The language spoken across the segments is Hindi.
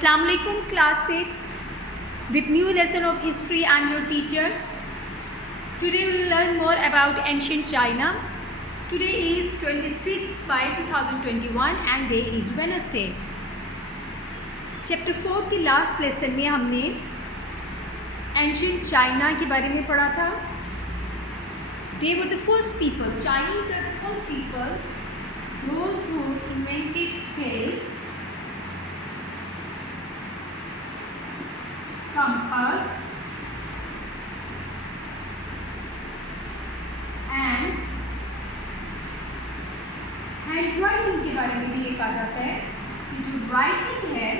Assalamu alaikum class 6 with new lesson of history. I am your teacher. Today we will learn more about ancient China. Today is 26/5/2021 and day is Wednesday. Chapter 4 की लास्ट लेसन में हमने ancient China के बारे में पढ़ा था. They were the first people. Chinese are the first people, those who invented sail, compass and hand writing के बारे में भी ये कहा जाता है कि जो राइटिंग है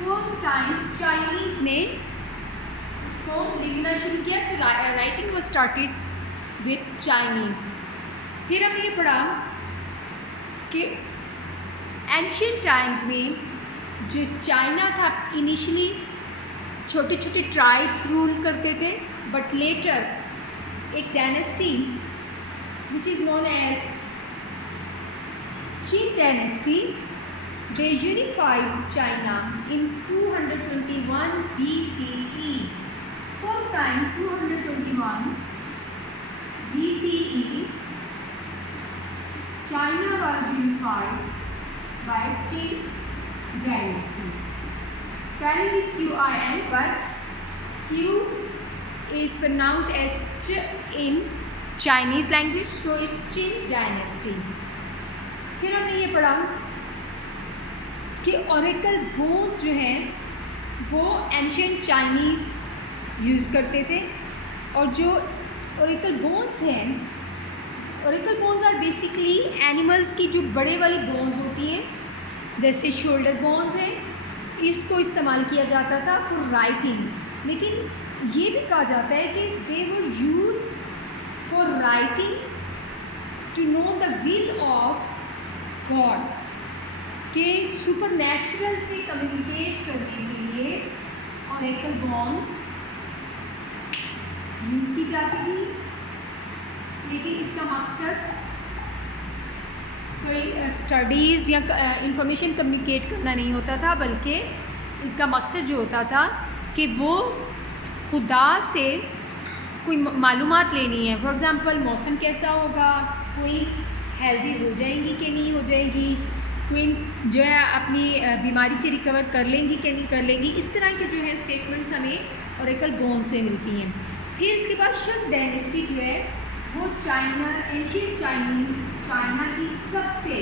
फर्स्ट टाइम चाइनीज ने उसको लिखना शुरू किया. So writing was started with Chinese. फिर हमने ये पढ़ा कि एंशिएंट टाइम्स में जो चाइना था इनिशियली छोटे छोटे ट्राइब्स रूल करते थे, बट लेटर एक dynasty which is known as Qin dynasty, they unified China in 221 BCE. First time 221 BCE China was unified by Qin dynasty. Spelling is QIN, but Q is pronounced as Ch in Chinese language, so it's Qin dynasty. फिर हमने ये पढ़ा कि ओरेकल बोन्स जो हैं वो एंशिएंट चाइनीज़ यूज़ करते थे, और जो ओरेकल बोन्स हैं, oracle bones are basically animals की जो बड़े वाली बोन्स होती हैं, जैसे शोल्डर बोन्स हैं, इसको इस्तेमाल किया जाता था फॉर राइटिंग. लेकिन ये भी कहा जाता है कि they were used for writing to know the will of God, के सुपरनैचुरल से कम्युनिकेट करने के लिए ओरेकल बोन्स यूज़ की जाती थी. लेकिन इसका मकसद कोई स्टडीज़ या इंफॉर्मेशन कम्युनिकेट करना नहीं होता था, बल्कि इसका मकसद जो होता था कि वो खुदा से कोई मालूमात लेनी है. फॉर एग्ज़ाम्पल मौसम कैसा होगा, कोई हेल्दी हो जाएंगी कि नहीं हो जाएगी, कोई जो है अपनी बीमारी से रिकवर कर लेंगी कि नहीं कर लेंगी. इस तरह के जो है स्टेटमेंट्स हमें ओरेकल बोन्स में मिलती हैं. फिर इसके बाद शक डायनेस्टी जो है वो चाइना एंशिएंट चाइना की सबसे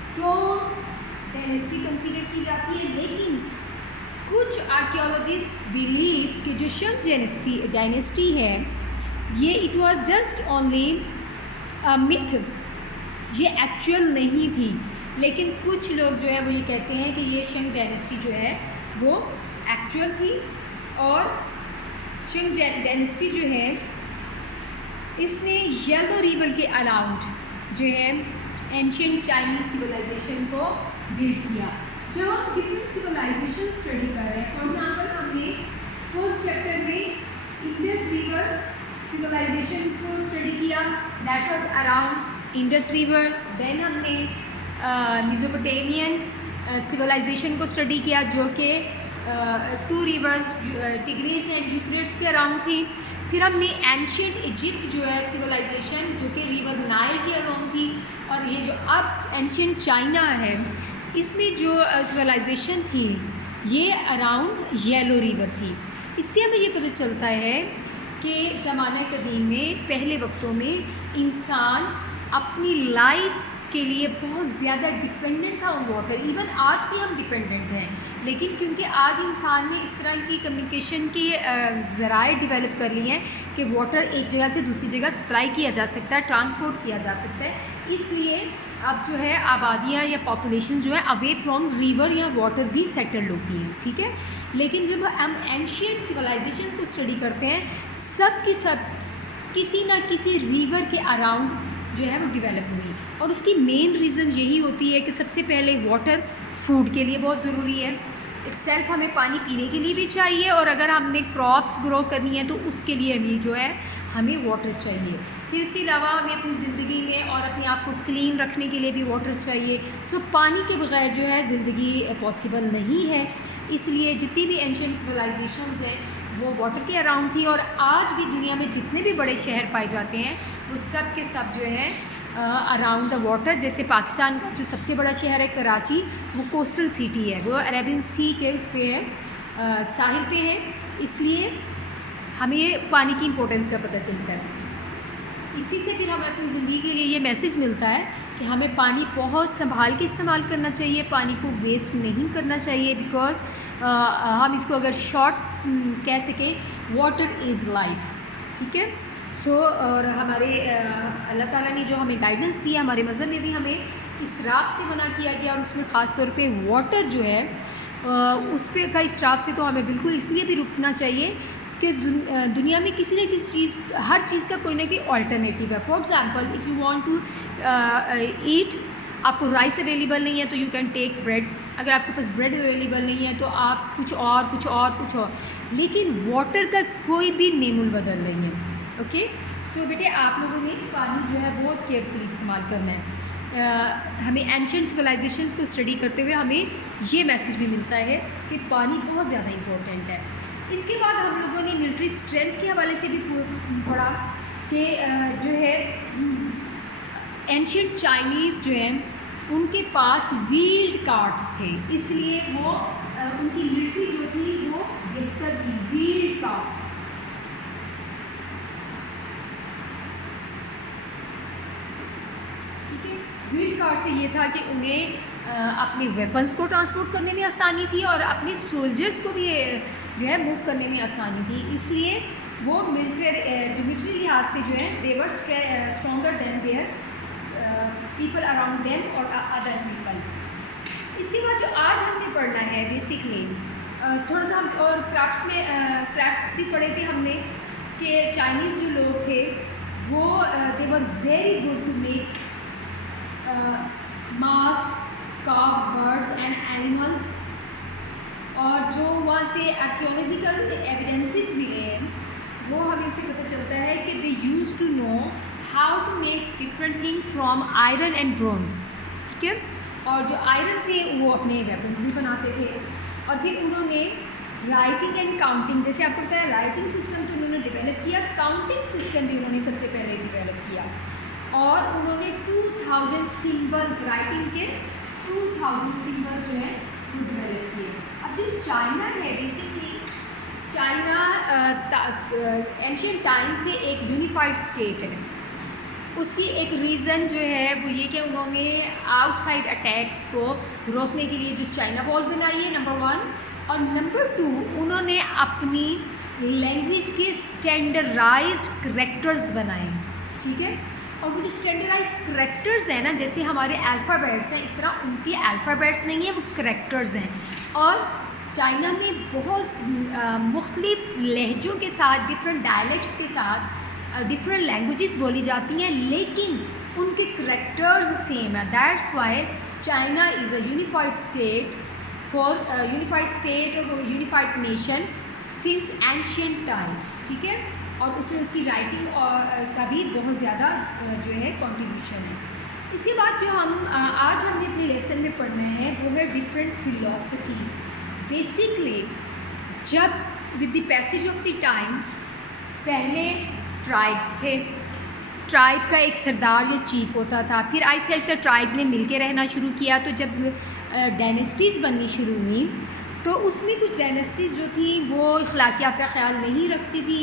स्ट्रॉन्ग डायनेस्टी कंसीडर की जाती है. लेकिन कुछ आर्कियोलॉजिस्ट बिलीव कि जो शक डायनेस्टी है ये it was just only myth, ये एक्चुअल नहीं थी. लेकिन कुछ लोग जो है वो ये कहते हैं कि ये शंग डायनेस्टी जो है वो एक्चुअल थी. और शंग डायनेस्टी जो है इसने येलो रिवर के अराउंड जो है एंशिएंट चाइनीज सिविलाइजेशन को बिल्ड किया. जब हम डिफरेंट सिविलाइजेशन स्टडी कर रहे हैं, फॉर एग्जाम्पल हमने फोर्थ चैप्टर में इंडस रिवर सिविलाइजेशन को स्टडी किया, that was around Indus river. Then हमने मेसोपोटामियन सिविलाइजेशन को स्टडी किया जो कि 2 रिवर्स टिग्रीस एंड यूफ्रेट्स के अराउंड थी. फिर हमने एंशिएंट इजिप्ट जो है सिविलाइजेशन जो कि रिवर नाइल के अराउंड थी. और ये जो अब एंशिएंट चाइना है इसमें जो सिविलाइजेशन थी ये अराउंड येलो रिवर थी. इससे हमें ये पता चलता है कि ज़माना कदीम में पहले वक्तों में इंसान अपनी लाइफ के लिए बहुत ज़्यादा डिपेंडेंट था ऑन वाटर. इवन आज भी हम डिपेंडेंट हैं, लेकिन क्योंकि आज इंसान ने इस तरह की कम्युनिकेशन के ज़राए डेवलप कर लिए हैं कि वाटर एक जगह से दूसरी जगह सप्लाई किया जा सकता है, ट्रांसपोर्ट किया जा सकता है, इसलिए अब जो है आबादियाँ या पॉपुलेशन जो है अवे फ्रॉम रिवर या वाटर भी सेटल्ड होती हैं. ठीक है. लेकिन जब हम एंशिएंट सिविलाइजेशंस को स्टडी करते हैं, सब किसी ना किसी रिवर के अराउंड जो है वो डेवलप हुई. और उसकी मेन रीज़न यही होती है कि सबसे पहले वाटर फूड के लिए बहुत ज़रूरी है. इटसेल्फ हमें पानी पीने के लिए भी चाहिए, और अगर हमने क्रॉप्स ग्रो करनी है तो उसके लिए भी जो है हमें वाटर चाहिए. फिर इसके अलावा हमें अपनी ज़िंदगी में और अपने आप को क्लीन रखने के लिए भी वाटर चाहिए। सो पानी के बग़ैर जो है ज़िंदगी पॉसिबल नहीं है। इसलिए जितनी भी एंशिएंट सिविलाइजेशंस हैं वो वाटर के अराउंड थी, और आज भी दुनिया में जितने भी बड़े शहर पाए जाते हैं वो सब के सब जो है अराउंड द वाटर। जैसे पाकिस्तान का जो सबसे बड़ा शहर है कराची, वो कोस्टल सिटी है, वो अरेबियन सी के उस पे है, साहिल पे है, इसलिए हमें पानी की इम्पोर्टेंस का पता चलता है। इसी से फिर हमें अपनी ज़िंदगी के लिए ये मैसेज मिलता है कि हमें पानी बहुत संभाल के इस्तेमाल करना चाहिए, पानी को वेस्ट नहीं करना चाहिए, बिकॉज़ हम इसको अगर शॉर्ट कह सकें, वाटर इज़ लाइफ। ठीक है। सो और हमारे अल्लाह ताला ने जो हमें गाइडेंस दिया, हमारे मज़हब में भी हमें इसराफ से मना किया गया, और उसमें ख़ास तौर पे वाटर जो है उस पे का इसराफ से तो हमें बिल्कुल इसलिए भी रुकना चाहिए कि दुनिया में किसी न किसी चीज़, हर चीज़ का कोई ना कोई अल्टरनेटिव है। For example, if you want to eat, आपको राइस अवेलेबल नहीं है तो यू कैन टेक ब्रेड। अगर आपके पास ब्रेड अवेलेबल नहीं है तो आप कुछ और, लेकिन वाटर का कोई भी नेमुल बदल नहीं है। ओके। सो बेटे, आप लोगों ने पानी जो है बहुत केयरफुली इस्तेमाल करना है। हमें एंशिएंट सिविलाइजेशंस को स्टडी करते हुए हमें ये मैसेज भी मिलता है कि पानी बहुत ज़्यादा इम्पोर्टेंट है। इसके बाद हम लोगों ने मिलिट्री स्ट्रेंथ के हवाले से भी पढ़ा कि जो है एंशिएंट चाइनीज़ जो हैं उनके पास व्हील्ड कार्ट्स थे, इसलिए वो उनकी मिलिट्री जो थी वो बेहतर थी। व्हील्ड कार्ट, ठीक है। व्हील्ड कार्ट से ये था कि उन्हें अपने वेपन्स को ट्रांसपोर्ट करने में आसानी थी और अपने सोल्जर्स को भी जो है मूव करने में आसानी थी, इसलिए वो मिलिट्री लिहाज से जो है they were stronger than their people around them और अदर पीपल। इसके बाद जो आज हमने पढ़ना है बेसिकली थोड़ा सा हम और क्राफ्ट्स भी पढ़े थे हमने कि चाइनीज़ जो लोग थे वो they were very good to make mask, carve birds and animals, और जो वहाँ से आर्कियोलॉजिकल एविडेंसेस मिले हैं वो हमें उससे पता चलता है कि they use to know how to make different things from iron and bronze. ठीक है। और जो आयरन से वो अपने वेपन्स भी बनाते थे, और फिर उन्होंने राइटिंग एंड काउंटिंग, जैसे आपको पता है राइटिंग सिस्टम तो उन्होंने डेवलप किया, काउंटिंग सिस्टम भी उन्होंने सबसे पहले डेवलप किया, और उन्होंने 2000 सिम्बल्स, राइटिंग के 2000 सिम्बल जो है वो डेवलप किए। अब जो चाइना है बेसिकली, चाइना एंशिएंट टाइम से एक यूनिफाइड स्टेट है। उसकी एक रीज़न जो है वो ये कि उन्होंने आउटसाइड अटैक्स को रोकने के लिए जो चाइना वॉल बनाई है, नंबर 1, और नंबर 2 उन्होंने अपनी लैंग्वेज के स्टैंडर्डाइज्ड करैक्टर्स बनाए। ठीक है। और वो जो स्टैंडर्डाइज करैक्टर्स हैं ना, जैसे हमारे अल्फ़ाबेट्स हैं, इस तरह उनके अल्फ़ाबेट्स नहीं हैं, वो करैक्टर्स हैं। और चाइना में बहुत मुख्तलिफ लहजों के साथ, डिफरेंट डायलेक्ट्स के साथ डिफरेंट लैंग्वेजेस बोली जाती हैं, लेकिन उनके करैक्टर्स सेम है। That's why China is a unified state और unified nation since ancient times. ठीक है। और उसमें उसकी राइटिंग का भी बहुत ज़्यादा जो है कंट्रीब्यूशन है। इसके बाद जो हम आज हमने अपने लेसन में पढ़ना है वो है डिफरेंट फिलॉसफीज़। बेसिकली जब with the passage of the time पहले ट्राइब्स थे, ट्राइब का एक सरदार या चीफ होता था, फिर ऐसे ऐसे ट्राइब्स ने मिलके रहना शुरू किया, तो जब डायनेस्टीज़ बननी शुरू हुई तो उसमें कुछ डायनेस्टीज़ जो थी वो अखलाकियात का ख्याल नहीं रखती थी,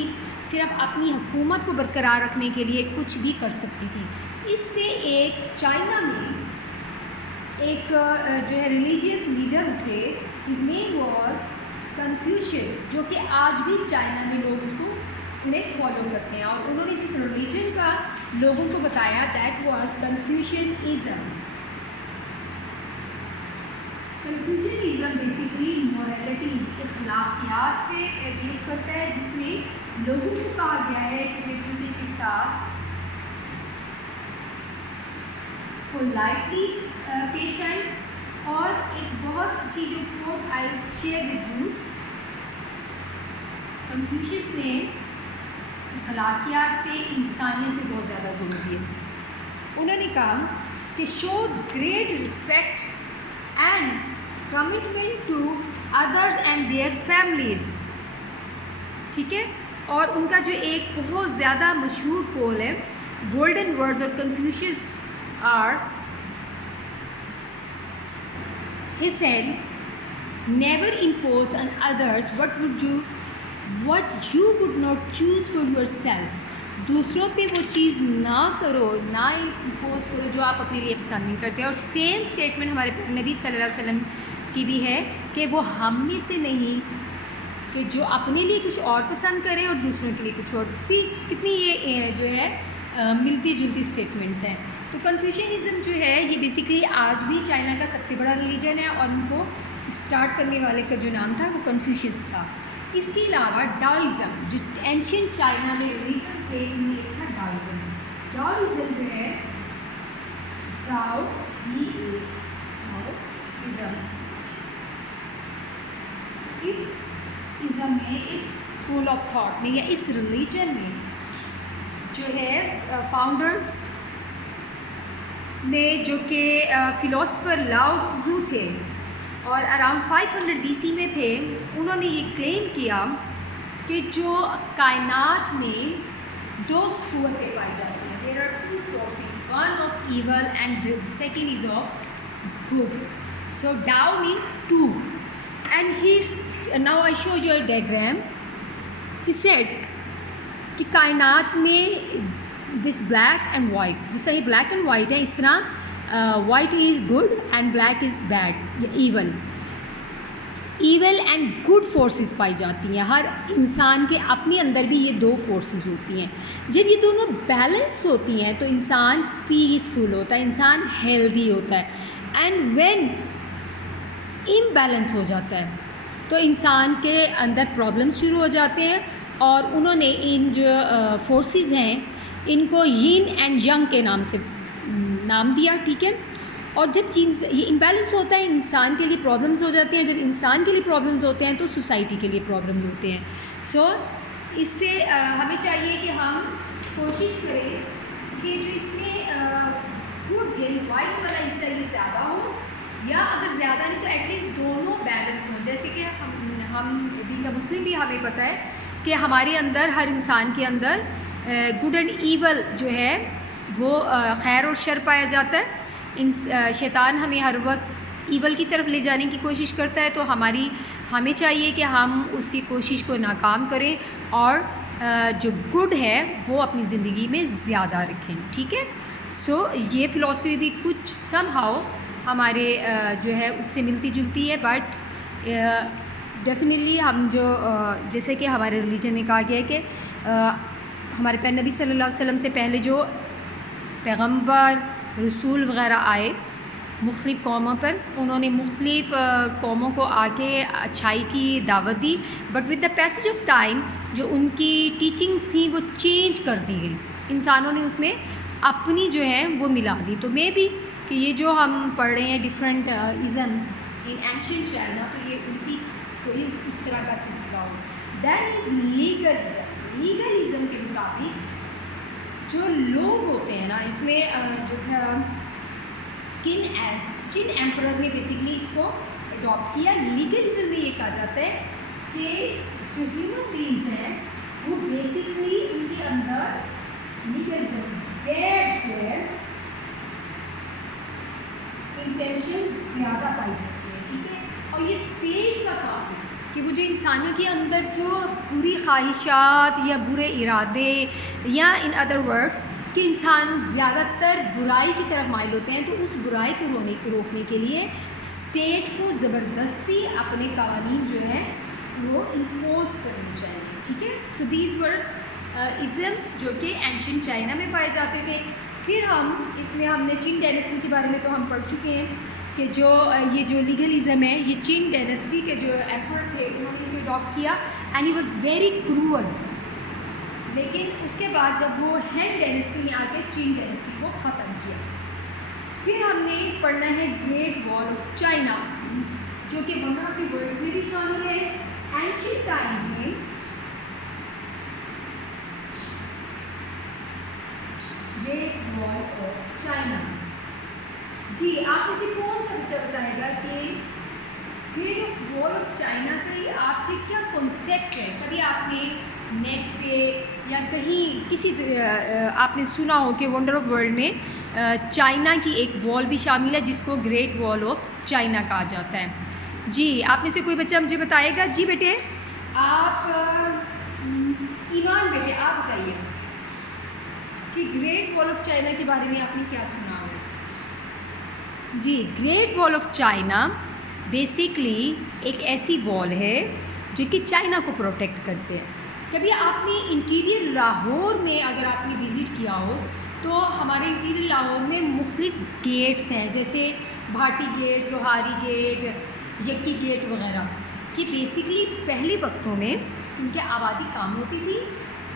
सिर्फ अपनी हुकूमत को बरकरार रखने के लिए कुछ भी कर सकती थी। इसमें एक चाइना में एक जो है रिलीजियस लीडर थे, हिज नेम वाज कन्फ्यूशियस, जो कि आज भी चाइना में लोग उसको उन्हें फॉलो करते हैं, और उन्होंने जिस रिलीजन का लोगों को बताया that was Confucianism. Confucianism basically morality, अखलाकियात पे बेस करता है, जिसमें लोगों को कहा गया है कि एक दूसरे के साथ पोलाइटली पेश आए। और एक बहुत अच्छी जो quote I share with you, Confucius ने अखलाकियात पे, इंसानियत पे बहुत ज़्यादा जोर दिया। उन्होंने कहा कि show great respect and commitment to others and their families, ठीक है। और उनका जो एक बहुत ज़्यादा मशहूर कोल है, गोल्डन वर्ड्स और कन्फ्यूशियस आर, he said, never impose on others what you would not choose for yourself। दूसरों पे वो चीज़ ना करो, ना इम्पोज करो जो आप अपने लिए पसंद नहीं करते। और सेम स्टेटमेंट हमारे नबी सल्लल्लाहु अलैहि वसल्लम की भी है कि वो हम में से नहीं कि जो अपने लिए कुछ और पसंद करें और दूसरों के लिए कुछ और। सी कितनी ये जो है मिलती जुलती स्टेटमेंट्स हैं। तो कन्फ्यूशनिज़म जो है ये बेसिकली आज भी चाइना का सबसे बड़ा रिलीजन है और उनको स्टार्ट करने वाले का जो नाम था वो कन्फ्यूशियस था। इसके अलावा डाओइज़म जो एंशिएंट चाइना में रिलीजन थे, इनमें एक था डाओइज़म। डाओइज़म जो है इस इज़म में, इस स्कूल ऑफ थॉट में या इस रिलीजन में जो है फाउंडर ने जो कि फ़िलोसफर लाओ त्ज़ू थे और अराउंड 500 BC में थे, उन्होंने ये क्लेम किया कि जो कायनात में दो क़ुव्वतें पाई जाती हैं, there are two forces, one of evil and the second is of good. So Dao mean two and he now I show you a diagram. He said कि कायनात में दिस ब्लैक एंड वाइट, जिस तरह ये ब्लैक एंड वाइट है इस तरह white is good and black is bad या evil. Evil and good forces पाई जाती हैं। हर इंसान के अपने अंदर भी ये दो फोर्सेस होती हैं। जब ये दोनों बैलेंस होती हैं तो इंसान पीसफुल होता है, इंसान हेल्दी होता है। एंड व्हेन इम्बैलेंस हो जाता है तो इंसान के अंदर प्रॉब्लम्स शुरू हो जाते हैं। और उन्होंने इन जो फोर्सेस हैं इनको यिन एंड यंग के नाम से नाम दिया, ठीक है। और जब चीज़ ये इम्बैलेंस होता है इंसान के लिए प्रॉब्लम्स हो जाती हैं। जब इंसान के लिए प्रॉब्लम्स होते हैं तो सोसाइटी के लिए प्रॉब्लम होते हैं। सो इससे हमें चाहिए कि हम कोशिश करें कि जो इसमें गुड है वाइट वाला हिस्सा ये ज़्यादा हो, या अगर ज़्यादा नहीं तो एटलीस्ट दोनों बैलेंस हों। जैसे कि हम बीइंग अ मुस्लिम भी हमें पता है कि हमारे अंदर, हर इंसान के अंदर गुड एंड ईवल जो है वो खैर और शर पाया जाता है। शैतान हमें हर वक्त ईवल की तरफ ले जाने की कोशिश करता है, तो हमें चाहिए कि हम उसकी कोशिश को नाकाम करें और जो गुड है वो अपनी ज़िंदगी में ज़्यादा रखें, ठीक है। सो ये फ़िलॉसफी भी कुछ समहाउ हमारे जो है उससे मिलती जुलती है, बट डेफिनेटली हम जो जैसे कि हमारे रिलीजन में कहा गया है कि हमारे प्यारे नबी सल्लल्लाहु अलैहि वसल्लम से पहले जो पैगंबर, रसूल वग़ैरह आए मुख्तलिफ़ कौमों पर, उन्होंने मुख्तलिफ़ कौमों को आके अच्छाई की दावत दी। But with the passage of time जो उनकी टीचिंग्स थी वो चेंज कर दी गई, इंसानों ने उसमें अपनी जो है वो मिला दी। तो मे बी कि ये जो हम पढ़ रहे हैं डिफरेंट इज़म्स इन एंशिएंट चाइना, तो ये उसी कोई इस तरह का सिलसिला हो। Then is लीगलिज़म। लीगलिज़म के मुताबिक जो लोग होते हैं ना, इसमें जो था चिन एम्परर ने बेसिकली इसको अडॉप्ट किया। लीगलिज़म में ये कहा जाता है कि जो ह्यूमन बीइंग्स हैं वो बेसिकली उनके अंदर लीगलिज़म बैड जो है इंटेंशन ज़्यादा पाई जाती है, ठीक है। और ये स्टेट का काम है कि वो जो इंसानों के अंदर जो बुरी ख्वाहिशात या बुरे इरादे, या इन अदर वर्ड्स कि इंसान ज़्यादातर बुराई की तरफ माइल होते हैं, तो उस बुराई को रोकने के लिए स्टेट को ज़बरदस्ती अपने कवानीन जो है वो इम्पोज करनी चाहिए, ठीक है। सो दीज वर इज़म्स जो कि एंशिएंट चाइना में पाए जाते थे। फिर हम इसमें हमने चिन डायनेस्टी के बारे में तो हम पढ़ चुके हैं कि जो ये जो लीगलिज़म है ये चिन डायनेस्टी के जो एम्परर थे उन्होंने इसको अडॉप्ट किया and he was very cruel. लेकिन उसके बाद जब वो हैन डायनेस्टी ने आके चिन डायनेस्टी को ख़त्म किया। फिर हमने पढ़ना है ग्रेट वॉल ऑफ चाइना जो कि वन ऑफ द वर्ड्स में भी शामिल है। एंशिएंट टाइम्स में जी, आप में से कौन सा बच्चा बताएगा कि ग्रेट वॉल ऑफ चाइना का ये आपके क्या कॉन्सेप्ट है? कभी आपने नेट पे या कहीं किसी आपने सुना हो कि वंडर ऑफ वर्ल्ड में चाइना की एक वॉल भी शामिल है जिसको ग्रेट वॉल ऑफ चाइना कहा जाता है। जी, आप में से कोई बच्चा मुझे बताएगा? जी बेटे, आप ईमान बेटे, आप बताइए कि ग्रेट वॉल ऑफ चाइना के बारे में आपने क्या सुना हो? जी, Great Wall of China basically एक ऐसी वॉल है जो कि चाइना को प्रोटेक्ट करते हैं। कभी आपने इंटीरियर लाहौर में अगर आपने विज़िट किया हो तो हमारे इंटीरियर लाहौर में मुख्तलिफ गेट्स हैं, जैसे Bhati gate, Lohari gate, Yakki gate वगैरह। ये बेसिकली पहले वक्तों में क्योंकि आबादी कम होती थी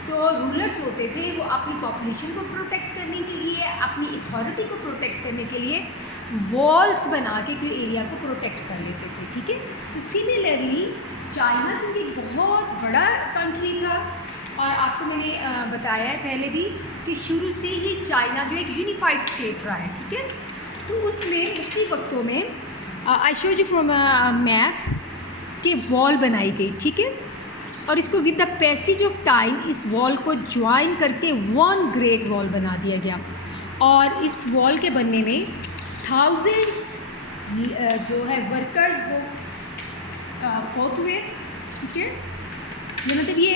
तो रूलर्स होते थे, वो अपनी पॉपुलेशन को प्रोटेक्ट करने के लिए, अपनी अथॉरिटी को प्रोटेक्ट करने के लिए वॉल्स बना के कोई एरिया को प्रोटेक्ट कर लेते थे। ठीक है, तो सिमिलरली चाइना तो एक बहुत बड़ा कंट्री था और आपको मैंने बताया है पहले भी कि शुरू से ही चाइना जो एक यूनिफाइड स्टेट रहा है। ठीक है, तो उसमें मुख्तलिफ वक्तों में आई शो यू फ्रॉम मैप के वॉल बनाई गई। ठीक है, और इसको with the passage of time इस वॉल को ज्वाइन करके वन ग्रेट वॉल बना दिया गया और इस वॉल के बनने में थाउजेंड्स जो है वर्कर्स वो फौत हुए। ठीक है, ये मतलब ये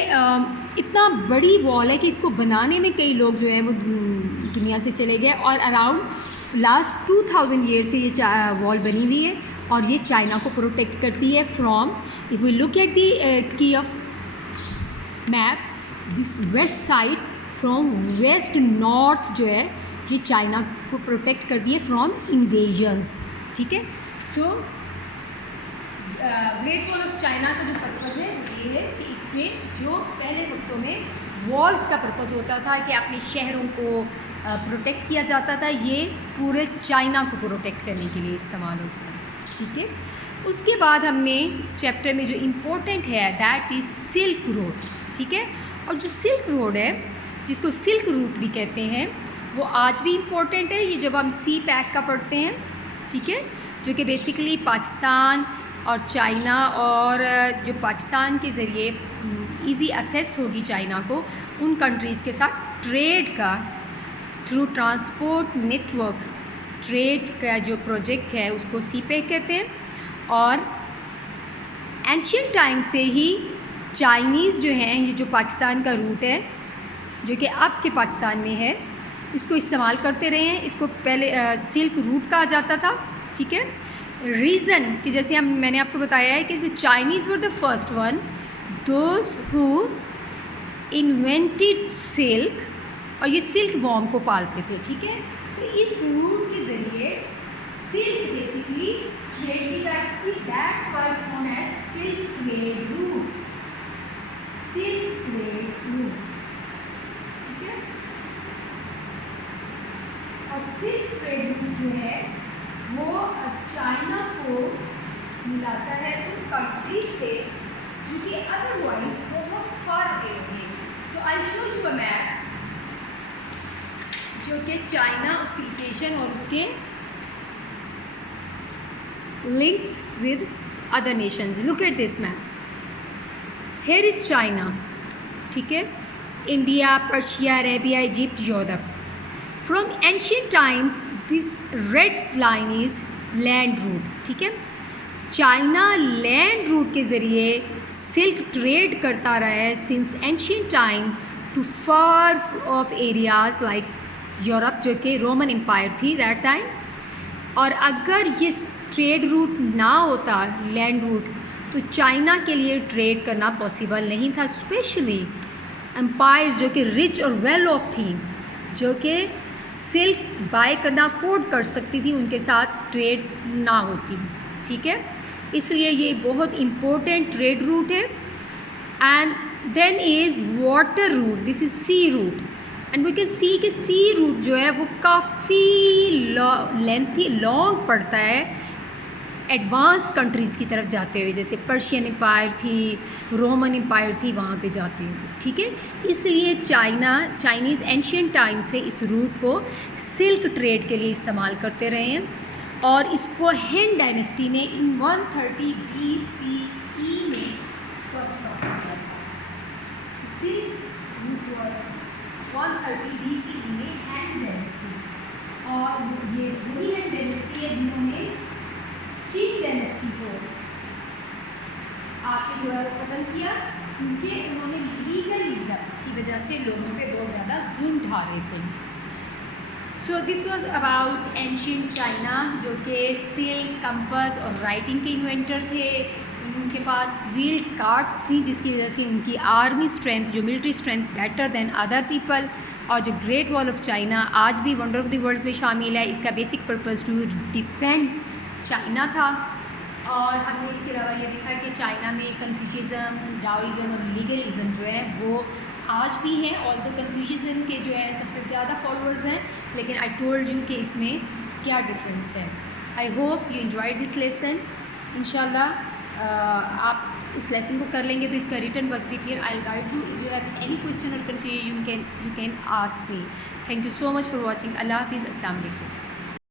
इतना बड़ी वॉल है कि इसको बनाने में कई लोग जो है वो दुनिया से चले गए और अराउंड लास्ट 2000 ईयर से ये वॉल बनी हुई है और ये चाइना को प्रोटेक्ट करती है from, if we look at the key of map, this west side from west north जो है ये चाइना को प्रोटेक्ट करती है फ्रॉम इन्वेजन्स। ठीक है, so great Wall of China का जो पर्पज़ है वो ये है कि इसमें जो पहले वक्तों में वॉल्स का पर्पज़ होता था कि अपने शहरों को प्रोटेक्ट किया जाता था, ये पूरे चाइना को प्रोटेक्ट करने के लिए इस्तेमाल होता है। ठीक है, उसके बाद हमने इस चैप्टर में जो इम्पोर्टेंट है दैट इज़ सिल्क रोड। ठीक है, और जो सिल्क रोड है जिसको सिल्क रूट भी कहते हैं वो आज भी इम्पोर्टेंट है। ये जब हम सी पैक का पढ़ते हैं, ठीक है, जो कि बेसिकली पाकिस्तान और चाइना और जो पाकिस्तान के ज़रिए इजी असेस होगी चाइना को उन कंट्रीज़ के साथ ट्रेड का थ्रू ट्रांसपोर्ट नेटवर्क ट्रेड का जो प्रोजेक्ट है उसको सी पैक कहते हैं। और एंशियंट टाइम से ही चाइनीज़ जो हैं, ये जो पाकिस्तान का रूट है जो कि अब के पाकिस्तान में है, इसको इस्तेमाल करते रहे हैं। इसको पहले सिल्क रूट कहा जाता था। ठीक है, रीज़न कि जैसे मैंने आपको बताया है कि the Chinese were the first one those who invented silk, और ये सिल्क वॉर्म को पालते थे। ठीक है, तो इस रूट के ज़रिए सिल्क बेसिकली ट्रेड की जाती थी, that's why it's known as silk trade route, silk trade route. ठीक है, और सिल्क ट्रेड रूट जो है वो चाइना को मिलाता है उन कंट्रीज से जो कि अदरवाइज बहुत फार अवे होंगे। So I show you a map जो कि चाइना, उसकी लोकेशन और उसके links with other nations. Look at this map, here is China. ठीक है, India, Persia, Arabia, Egypt, Europe. From ancient times this red line is land route. ठीक है, चाइना लैंड रूट के ज़रिए सिल्क ट्रेड करता रहा है since ancient time to far off areas like Europe, जो कि रोमन एम्पायर थी दैट टाइम। और अगर ये ट्रेड रूट ना होता, लैंड रूट, तो चाइना के लिए ट्रेड करना पॉसिबल नहीं था, स्पेशली एम्पायर्स जो कि रिच और वेल ऑफ थी, जो कि सिल्क बाय करना अफोर्ड कर सकती थी, उनके साथ ट्रेड ना होती। ठीक है, इसलिए ये बहुत इम्पोर्टेंट ट्रेड रूट है। And then is water route, this is sea route, and we can see कि सी रूट जो है वो काफ़ी लेंथी लॉन्ग पड़ता है एडवांस्ड कंट्रीज़ की तरफ जाते हुए, जैसे पर्शियन एम्पायर थी, रोमन एम्पायर थी, वहाँ पे जाते हुए। ठीक है, इसलिए चाइनीज़ एंशियंट टाइम से इस रूट को सिल्क ट्रेड के लिए इस्तेमाल करते रहे हैं। और इसको हैन डायनेस्टी ने इन 130 BCE में कंस्ट्रक्ट किया था। सी इट वाज 130 BCE में हैन डायनेस्टी, और ये वही हैन डायनेस्टी है जिन्होंने चिन डायनेस्टी को आके जो है ख़त्म किया, क्योंकि उन्होंने लीगलिज्म की वजह से लोगों पे बहुत ज़्यादा जुल्म ढा रहे थे। So this was about ancient China, जो कि सिल्क, कंपास और राइटिंग के इन्वेंटर थे। उनके पास व्हील्ड कार्ट्स थी, जिसकी वजह से उनकी आर्मी स्ट्रेंथ, जो military strength better than other people. और जो ग्रेट वॉल ऑफ चाइना आज भी वंडर ऑफ द वर्ल्ड में शामिल है, इसका basic purpose to defend China था। और हमने इसके अलावा ये देखा कि चाइना में कन्फ्यूशियज़म, डाओइज़म और लीगलिज़म जो है वो आज भी हैं। और तो कन्फ्यूशियज़म के जो है सबसे ज़्यादा फॉलोअर्स हैं, लेकिन आई टोल्ड यू कि इसमें क्या डिफरेंस है। I hope you enjoyed this lesson. इंशाल्लाह आप इस लेसन को कर लेंगे तो इसका रिटर्न वर्क भी फिर I guide you. If you have any question और confusion you can ask me. Thank you so much for watching. अल्लाह हाफिज़। अस्सलाम वालेकुम।